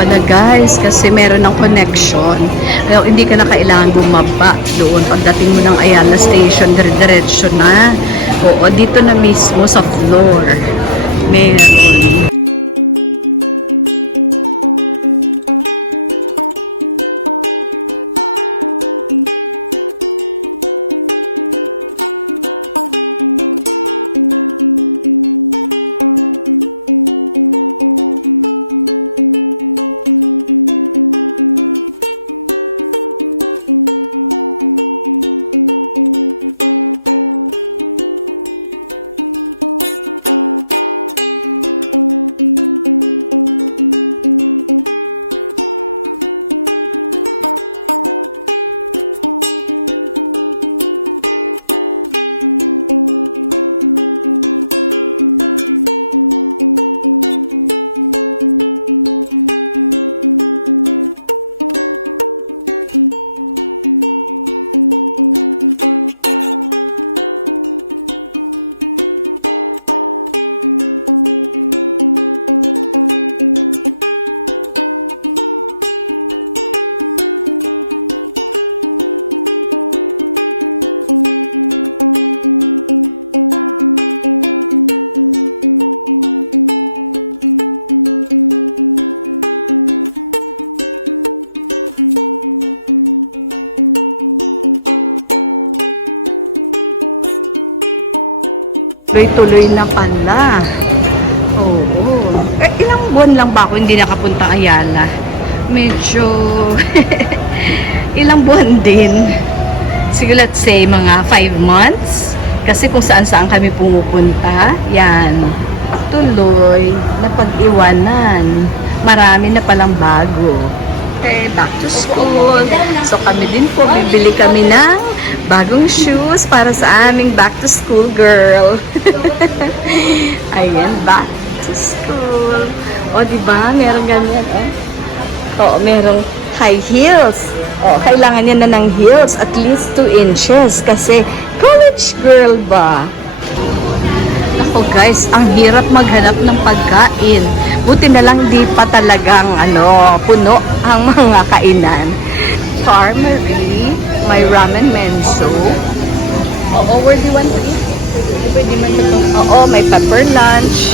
pala guys kasi meron ng connection. Hindi ka na kailangan bumaba doon. Pagdating mo ng Ayala Station, diretso na. Oo, dito na mismo sa floor. Meron. Tuloy na pala. Oo. Ilang buwan lang ba ako hindi nakapunta Ayala? Medyo ilang buwan din. Sige, let's say mga 5 months. Kasi kung saan-saan kami pumupunta, yan. Tuloy na pag-iwanan. Marami na palang bago. Okay, back to school. So kami din po, bibili kami ng bagong shoes para sa aming back to school girl. Ayan, back to school. O, diba? Meron ganun. O, merong high heels. O, kailangan niya na ng heels at least 2 inches kasi college girl ba? Ako guys, ang hirap maghanap ng pagkain. Buti na lang di pa talagang puno ang mga kainan. Farmery, may ramen mensu. Oo, where do you want to eat? Pwede man ito. Oo, may pepper lunch.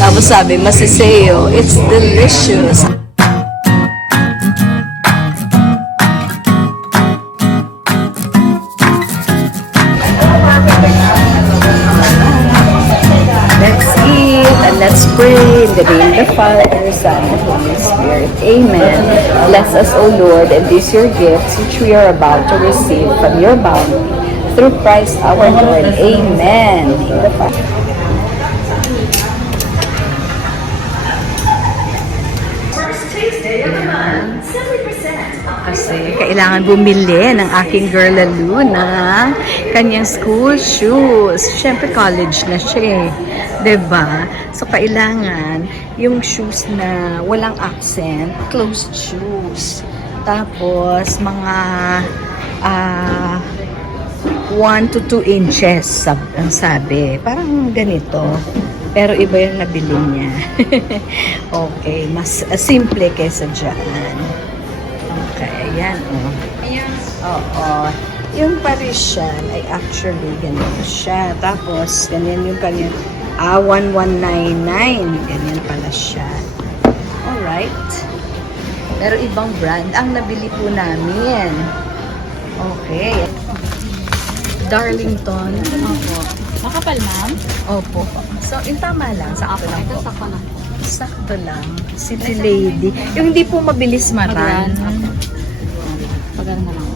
Tapos sabi, masiseo, it's delicious. Let's eat and let's pray in the name of the Father, and the Son, and the Holy Spirit. Amen. Bless us, O Lord, and these your gifts which we are about to receive from your bounty. Through Christ our Lord. Amen. Kasi kailangan bumili ng aking girl Lalu ng kanyang school shoes. Siyempre college na siya eh. Diba? So kailangan yung shoes na walang accent, closed shoes. Tapos mga 1 to 2 inches ang sabi. Parang ganito. Pero iba yung nabili niya. Okay. Mas simple kaysa dyan. Okay. Ayan. Ayan. Oo. Yung Parisian ay actually ganito siya. Tapos, ganyan yung 1199. Ganyan pala siya. Alright. ibang brand ang nabili po namin. Okay. Darlington. Opo. Makapal, ma'am? Opo. So, yung tama lang. Sa Ako. Ito sakto lang. sakto lang. City Lady. Yung hindi po mabilis Pag-run. matan. Ako. Pag-run na lang.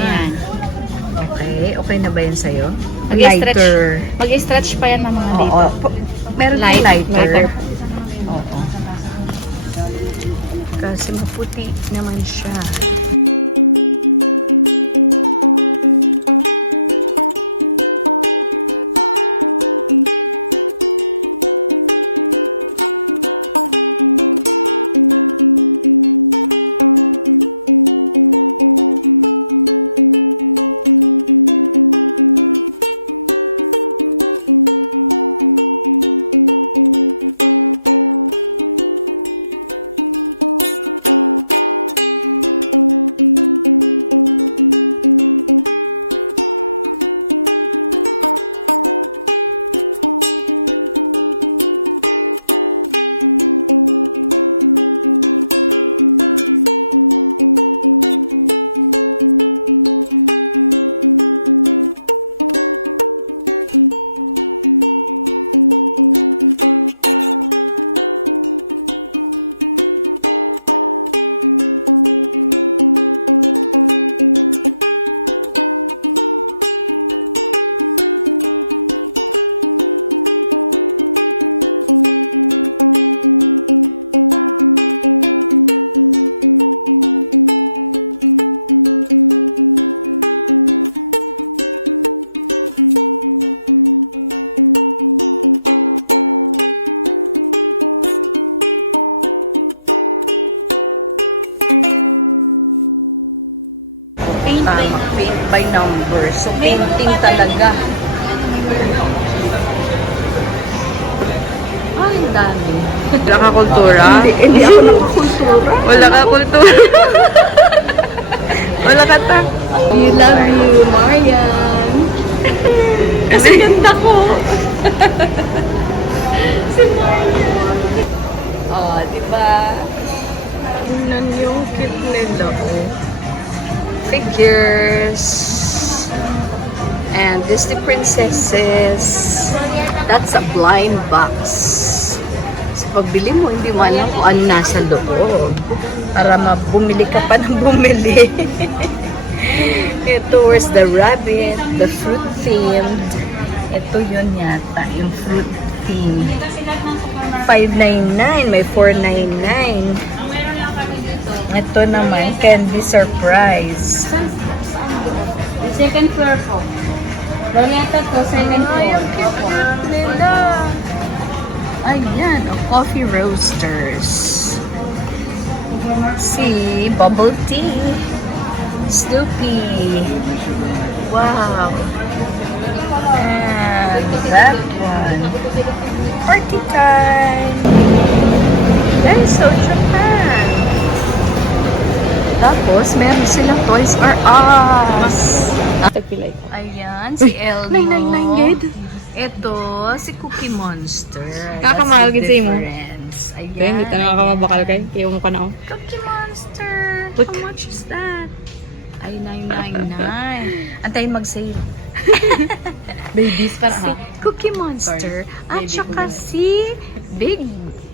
Ayan. Okay. Okay na ba yan sa'yo? Mag-stretch. Lighter. Mag-stretch pa yan mga dito. Oo. Meron Light. lighter. Lighter po. Oo. Kasi maputi naman siya. Paint by number. Paint by number. So, painting talaga. Wala ka kultura? Hindi ako nakakultura. Wala ka kultura. Wala ka ta. I love you, Marian. Kasi ganda ko. Si Marian. Oh, di ba? Tingnan yung cute nila, oh. Figures. And Disney princesses. That's a blind box. So, pagbili mo, hindi mo alam kung ano nasa loob. Para bumili ka pa ng bumili. Ito was the rabbit, the fruit themed. Ito yun yata, yung fruit themed. $5.99, may $4.99. Ito naman, candy surprise. Second floor po. Roneta to, second floor. Nila. Ayan, coffee roasters. See, bubble tea. Snoopy. Wow. And that one. Party time. There's so Japan. Tapos, meron silang Toys R Us. Tagpilay ko. Ayan, si Elmo. 999 gid. Ito, si Cookie Monster. Kakamahal That's gid sa imo. difference. Ayan. Ito, hindi ta nakakabakal kay. Kaya mo ka na ako. Cookie Monster. Look. How much is that? Ay, 999. Antayin mag-sale. Babies pa na ha. Cookie Monster. Sorry. At Baby saka si Big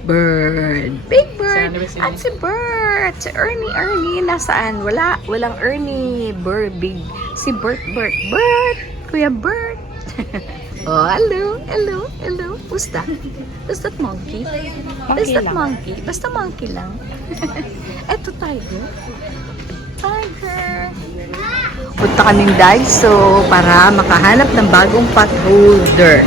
Bird. Big Bird. Sorry, At si Bert. Si Ernie. Ernie, nasaan? Wala. Walang Ernie. Bird. Big. Si Bert. Bert. Kuya Bert. Oh, hello. Hello. Hello. Who's that? Who's that monkey? Monkey Who's that lang. Monkey? Basta monkey lang. Ito tayo. Tiger. Punta kaming Daiso para makahanap ng bagong pot holder.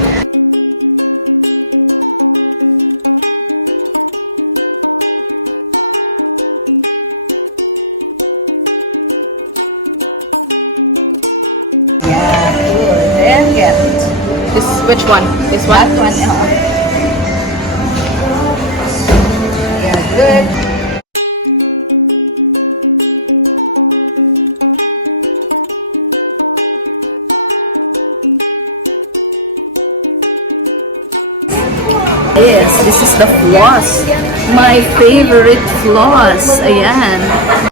This, which one? This one? That one. Yeah, good. This is the floss. My favorite floss. Ayan.